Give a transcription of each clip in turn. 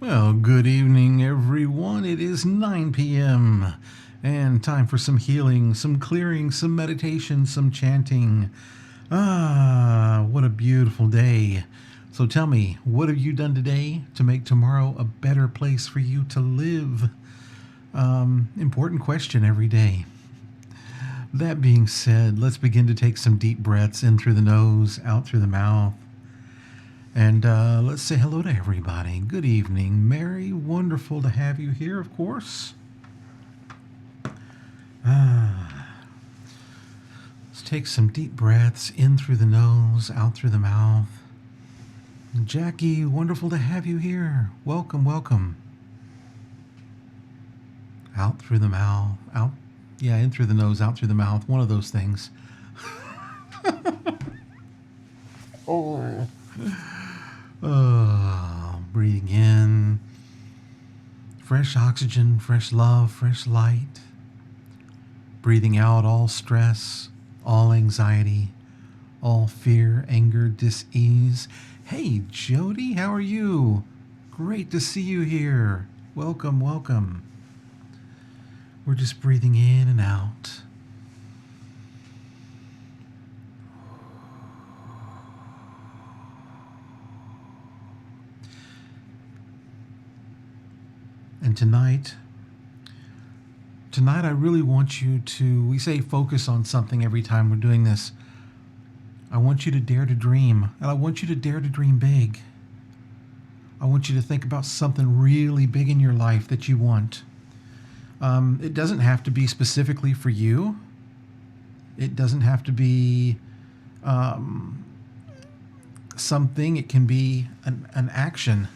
Well, good evening, everyone. It is 9 p.m. and time for some healing, some clearing, some meditation, some chanting. What a beautiful day. So tell me, what have you done today to make tomorrow a better place for you to live? Important question every day. That being said, let's begin to take some deep breaths in through the nose, out through the mouth. And let's say hello to everybody. Good evening, Mary. Wonderful to have you here, of course. Let's take some deep breaths in through the nose, out through the mouth. Jackie, wonderful to have you here. Welcome, welcome. Out through the mouth, in through the nose, out through the mouth. One of those things. Oh. Breathing in fresh oxygen, fresh love, fresh light. Breathing out all stress, all anxiety, all fear, anger, dis-ease. Hey, Jody, how are you? Great to see you here. Welcome, welcome. We're just breathing in and out. And tonight I really want you to, we say focus on something every time we're doing this. I want you to dare to dream, and I want you to dare to dream big. I want you to think about something really big in your life that you want. It doesn't have to be specifically for you. It doesn't have to be something. It can be an action.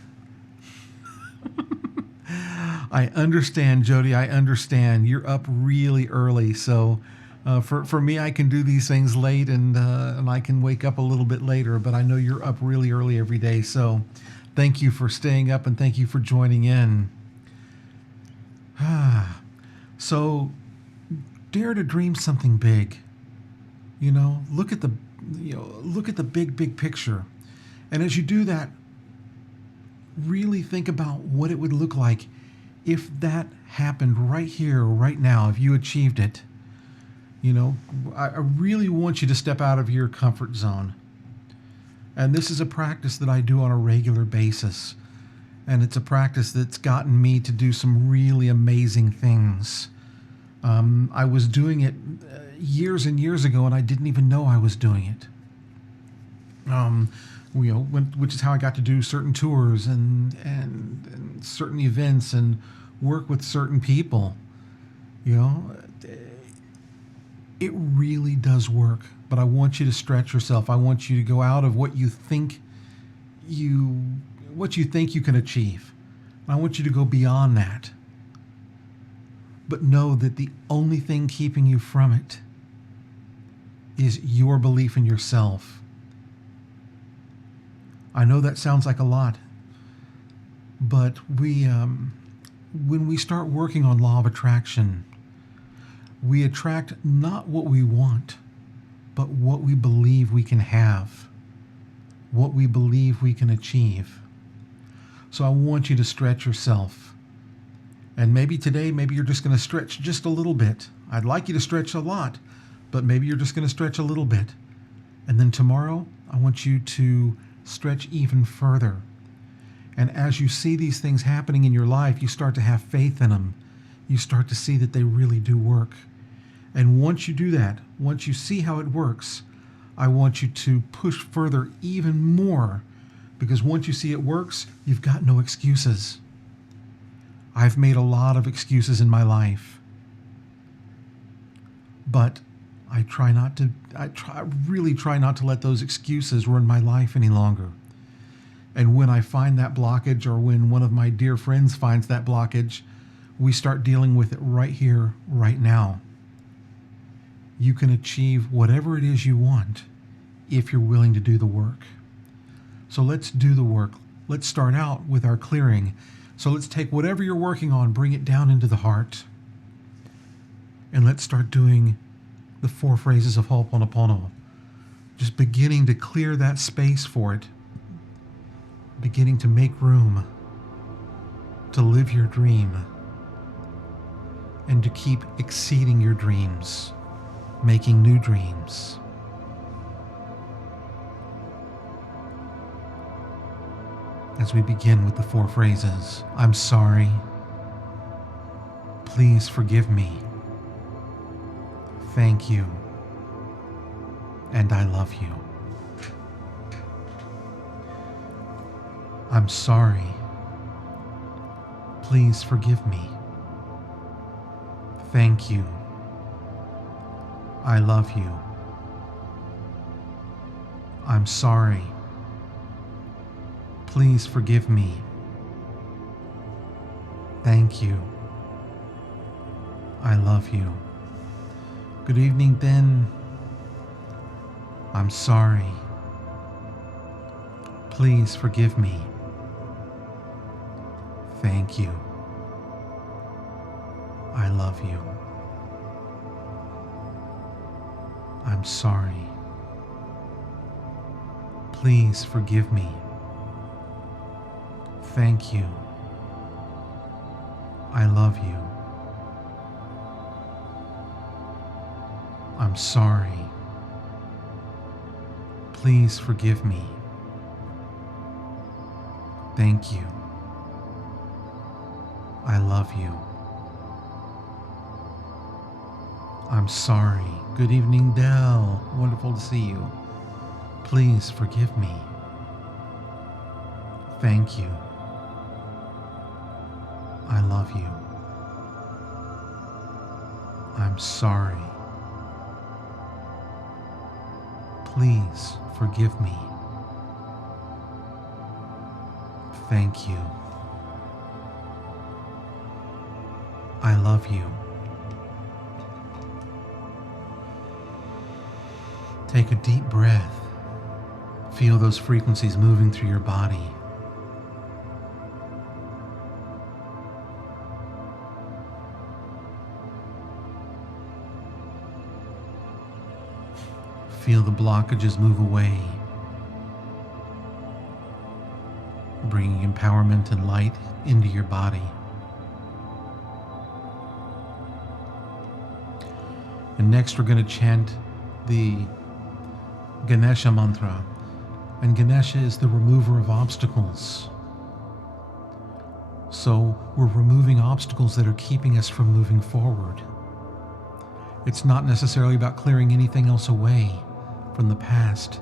I understand, Jody. I understand. You're up really early, so for me, I can do these things late, and I can wake up a little bit later. But I know you're up really early every day, so thank you for staying up and thank you for joining in. So, dare to dream something big. Look at the big picture, and as you do that, really think about what it would look like if that happened right here, right now, if you achieved it. I really want you to step out of your comfort zone. And this is a practice that I do on a regular basis. And it's a practice that's gotten me to do some really amazing things. I was doing it years and years ago, and I didn't even know I was doing it. Which is how I got to do certain tours and certain events and work with certain people. It really does work, but I want you to stretch yourself. I want you to go out of what you think you can achieve. I want you to go beyond that. But know that the only thing keeping you from it is your belief in yourself. I know that sounds like a lot, but when we start working on law of attraction, we attract not what we want, but what we believe we can have, what we believe we can achieve. So I want you to stretch yourself. And maybe today, maybe you're just going to stretch just a little bit. I'd like you to stretch a lot, but maybe you're just going to stretch a little bit. And then tomorrow, I want you to stretch even further. And as you see these things happening in your life, you start to have faith in them. You start to see that they really do work. And once you do that, once you see how it works, I want you to push further even more, because once you see it works, you've got no excuses. I've made a lot of excuses in my life, but I really try not to let those excuses run my life any longer. And when I find that blockage, or when one of my dear friends finds that blockage, we start dealing with it right here, right now. You can achieve whatever it is you want if you're willing to do the work. So let's do the work. Let's start out with our clearing. So let's take whatever you're working on, bring it down into the heart. And let's start doing the 4 phrases of Ho'oponopono. Just beginning to clear that space for it. Beginning to make room. to live your dream and to keep exceeding your dreams, making new dreams. As we begin with the 4 phrases, I'm sorry, please forgive me, thank you, and I love you. I'm sorry, please forgive me, thank you, I love you. I'm sorry, please forgive me, thank you, I love you. Good evening, Ben. I'm sorry, please forgive me, thank you, I love you. I'm sorry, please forgive me, thank you, I love you. I'm sorry, please forgive me, thank you, I love you. I'm sorry. Good evening, Dell. Wonderful to see you. Please forgive me. Thank you. I love you. I'm sorry. Please forgive me. Thank you. I love you. Take a deep breath. Feel those frequencies moving through your body. Feel the blockages move away, bringing empowerment and light into your body. And next we're going to chant the Ganesha mantra. And Ganesha is the remover of obstacles. So we're removing obstacles that are keeping us from moving forward. It's not necessarily about clearing anything else away from the past.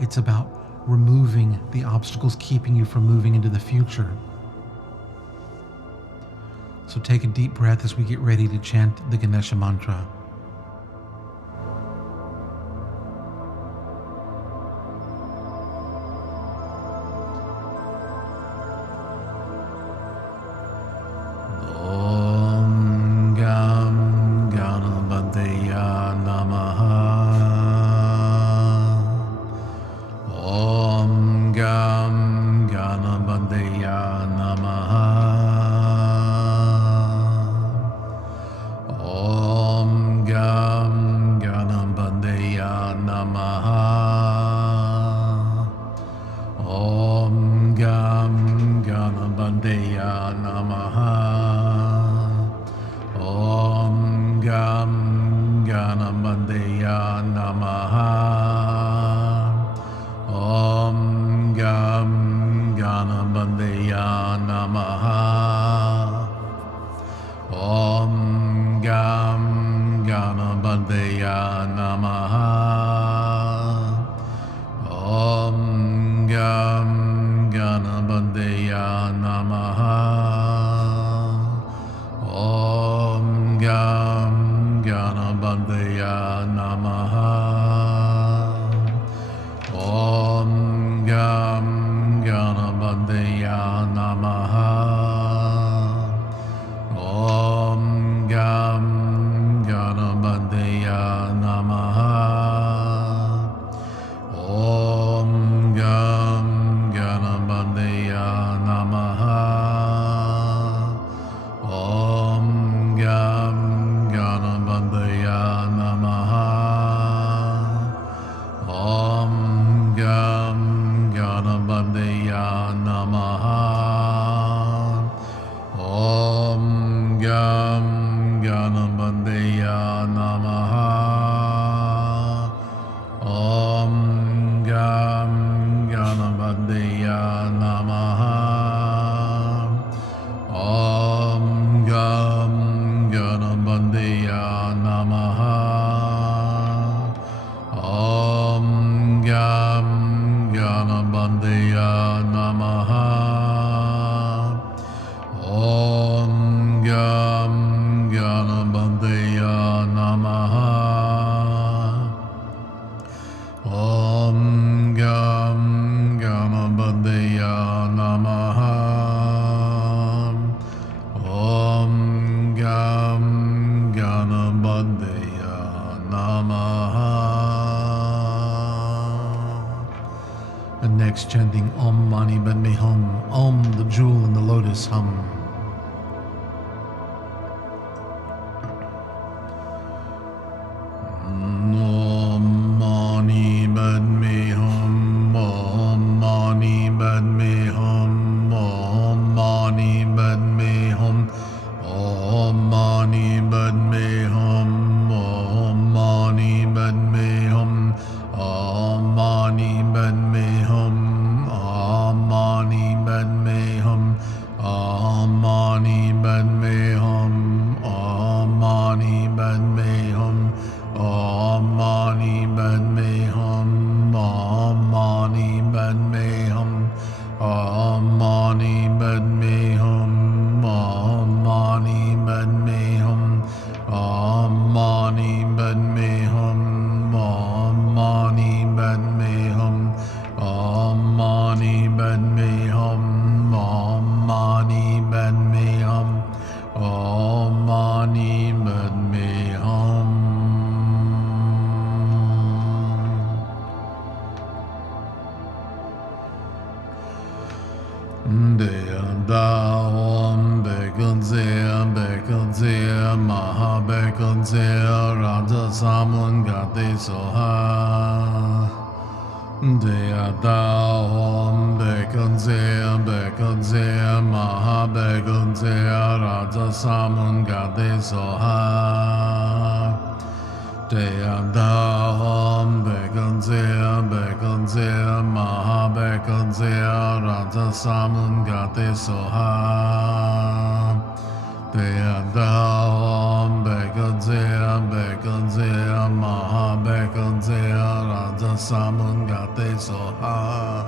It's about removing the obstacles keeping you from moving into the future. So take a deep breath as we get ready to chant the Ganesha mantra. Namaha. this hum. Om Mani Padme Hum. Om Mani Padme Hum. Om Mani Padme Hum. Om Mani Padme Hum. Om Mani Padme Hum. Om Mani Padme Hum. Om Mani Padme Hum. Om Mani Padme Hum. Om Mani Padme Hum. Om Mani Padme Hum. Om Mani Padme Hum. Om Mani Padme Hum. Om Mani Padme Hum. Om Mani Padme Hum. Om Mani Padme Hum. Om Mani Padme Hum. Om Mani Padme Hum. Om Mani Padme Hum. Da Om Bekunze Bekunze Maha Bekunze Raja Samun Gate Soha Da Om Bekunze Bekunze Maha Bekunze Raja Samun Gate Soha Da Om Bekunze Bekunze Maha Bekunze Raja Samun Gate Soha Da Om Bekunze Bekunze Maha Bekunze Raja Samun Gate Soha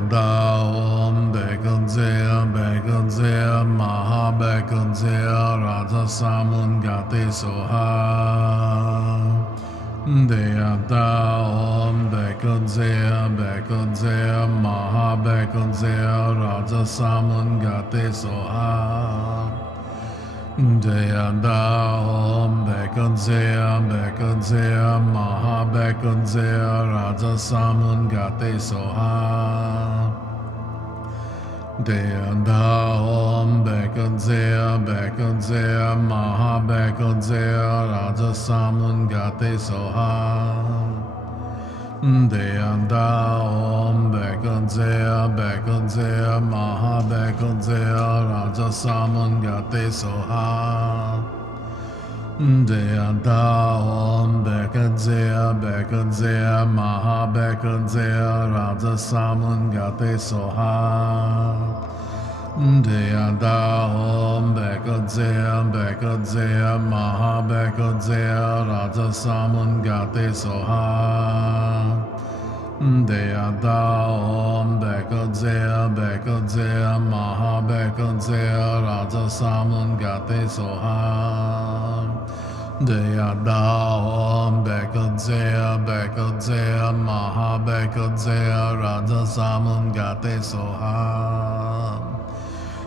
Da Om Bekunze Bekunze Maha Bekunze Raja Samun Gate Soha Da Om Bekunze Bekunze Maha Bekunze Raja Samun Gate Soha Da Om Bekunze Bekunze Maha Bekunze Raja Samun Gate Soha Da Om Bekunze Bekunze Maha Bekunze Raja Samun Gate Soha Da Om Bekunze Bekunze Maha Bekunze Raja Samun Gate Soha Da Om Bekunze Bekunze Maha Bekunze Raja Samun Gate Soha Da Om Bekunze Bekunze Maha Bekunze Raja Samun Gate Soha Da Om Bekunze Bekunze Maha Bekunze Raja Samun Gate Soha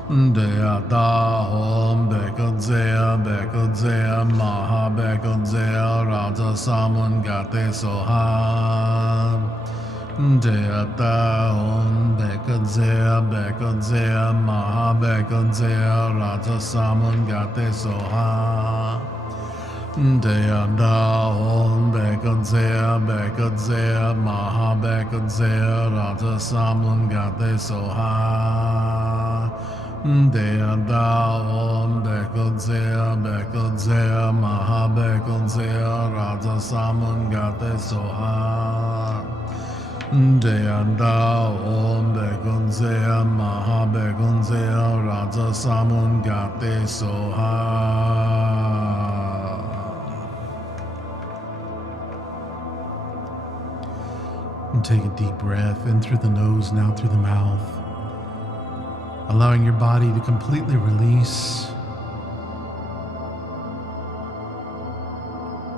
Da Om Bekunze Bekunze Maha Bekunze Raja Samun Gate Soha Da Om Bekunze Bekunze Maha Bekunze Raja Samun Gate Soha Da Om Bekunze Bekunze Maha Bekunze Raja Samun Gate Soha Da Om Bekunze Bekunze Maha Bekunze Raja Samun Gate Soha Da Om Bekunze Bekunze Maha Bekunze Raja Samun Gate Soha Da Om Bekunze Maha Bekunze Raja Samun Gate Soha. And take a deep breath in through the nose and out through the mouth, allowing your body to completely release,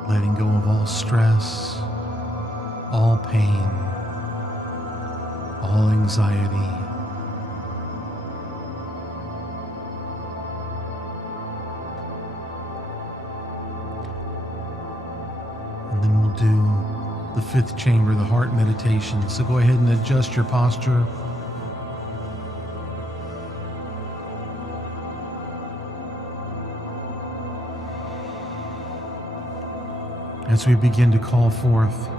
letting go of all stress, all pain, all anxiety. And then we'll do the fifth chamber, the heart meditation. So go ahead and adjust your posture. As we begin to call forth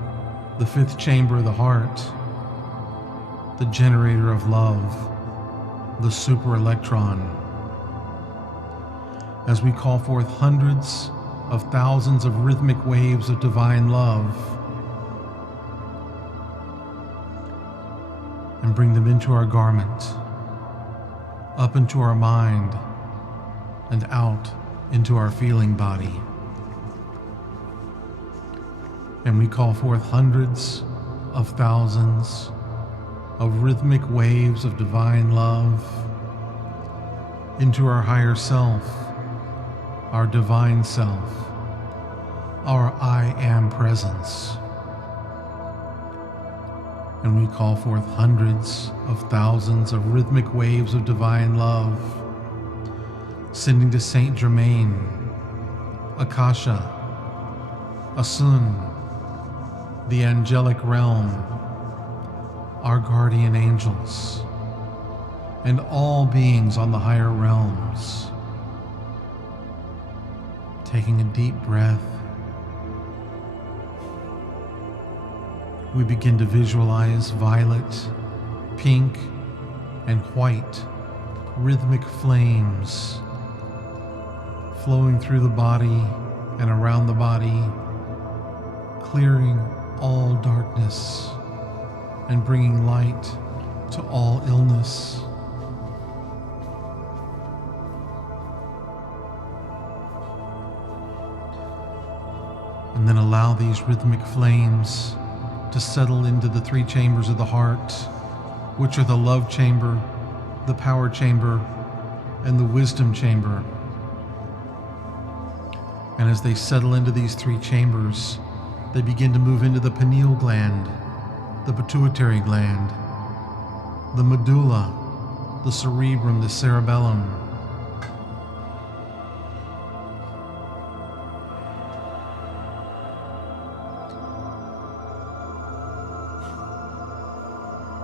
the fifth chamber of the heart, the generator of love, the super electron, as we call forth hundreds of thousands of rhythmic waves of divine love and bring them into our garment, up into our mind, and out into our feeling body. And we call forth hundreds of thousands of rhythmic waves of divine love into our higher self, our divine self, our I am presence. And we call forth hundreds of thousands of rhythmic waves of divine love, sending to Saint Germain, Akasha, Asun, the angelic realm, our guardian angels, and all beings on the higher realms. Taking a deep breath, we begin to visualize violet, pink, and white rhythmic flames flowing through the body and around the body, clearing all darkness and bringing light to all illness. And then allow these rhythmic flames to settle into the three chambers of the heart, which are the love chamber, the power chamber, and the wisdom chamber. And as they settle into these three chambers, they begin to move into the pineal gland, the pituitary gland, the medulla, the cerebrum, the cerebellum.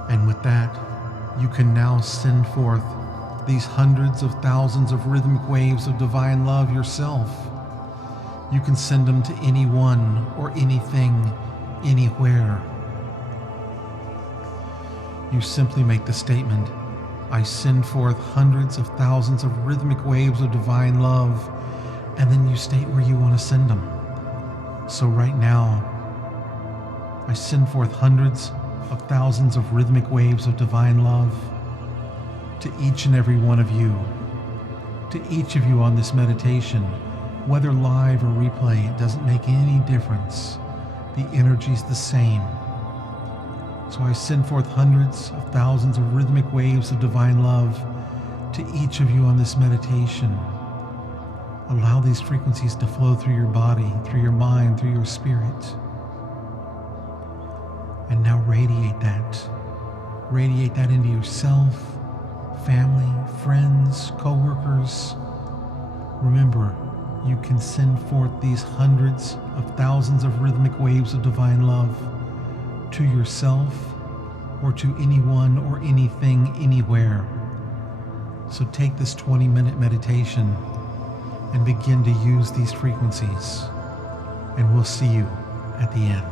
And with that, you can now send forth these hundreds of thousands of rhythmic waves of divine love yourself. You can send them to anyone or anything, anywhere. You simply make the statement, I send forth hundreds of thousands of rhythmic waves of divine love, and then you state where you want to send them. So right now, I send forth hundreds of thousands of rhythmic waves of divine love to each and every one of you, to each of you on this meditation. Whether live or replay, it doesn't make any difference. The energy's the same. So I send forth hundreds of thousands of rhythmic waves of divine love to each of you on this meditation. Allow these frequencies to flow through your body, through your mind, through your spirit. And now radiate that. Radiate that into yourself, family, friends, co-workers. Remember, you can send forth these hundreds of thousands of rhythmic waves of divine love to yourself or to anyone or anything anywhere. So take this 20-minute meditation and begin to use these frequencies, and we'll see you at the end.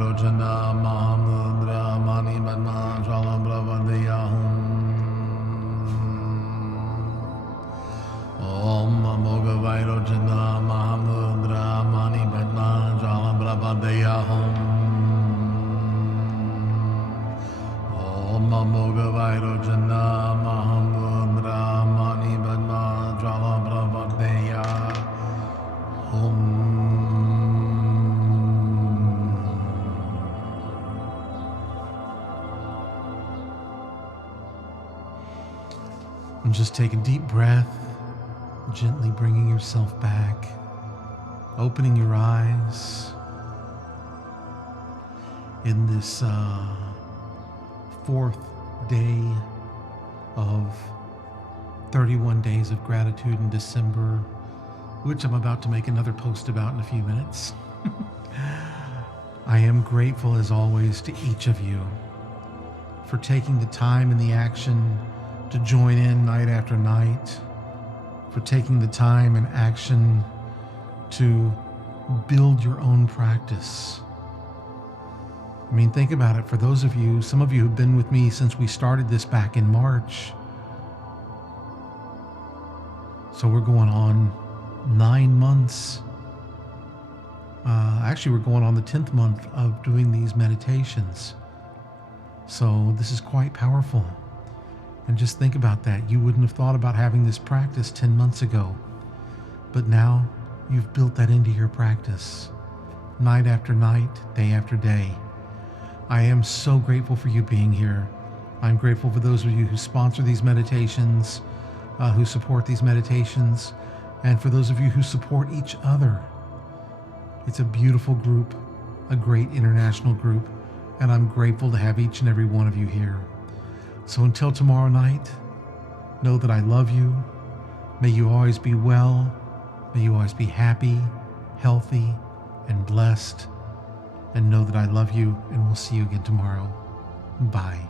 Vairojana Mahamudra Mani Padma Jala Brahmadeyahum. Om Amoga Vairojana Mahamudra Mani Padma Jala Brahmadeyahum. Om Amoga Vairojana Mahamudra Mani Padma Jala Brahmadeyahum. And just take a deep breath, gently bringing yourself back, opening your eyes in this fourth day of 31 days of gratitude in December, which I'm about to make another post about in a few minutes. I am grateful as always to each of you for taking the time and the action to join in night after night, for taking the time and action to build your own practice. I mean, think about it. For those of you, some of you who've been with me since we started this back in March. So we're going on 9 months. Actually, we're going on the 10th month of doing these meditations. So this is quite powerful. And just think about that. You wouldn't have thought about having this practice 10 months ago. But now you've built that into your practice. Night after night, day after day. I am so grateful for you being here. I'm grateful for those of you who sponsor these meditations, who support these meditations, and for those of you who support each other. It's a beautiful group, a great international group, and I'm grateful to have each and every one of you here. So until tomorrow night, know that I love you. May you always be well. May you always be happy, healthy, and blessed. And know that I love you, and we'll see you again tomorrow. Bye.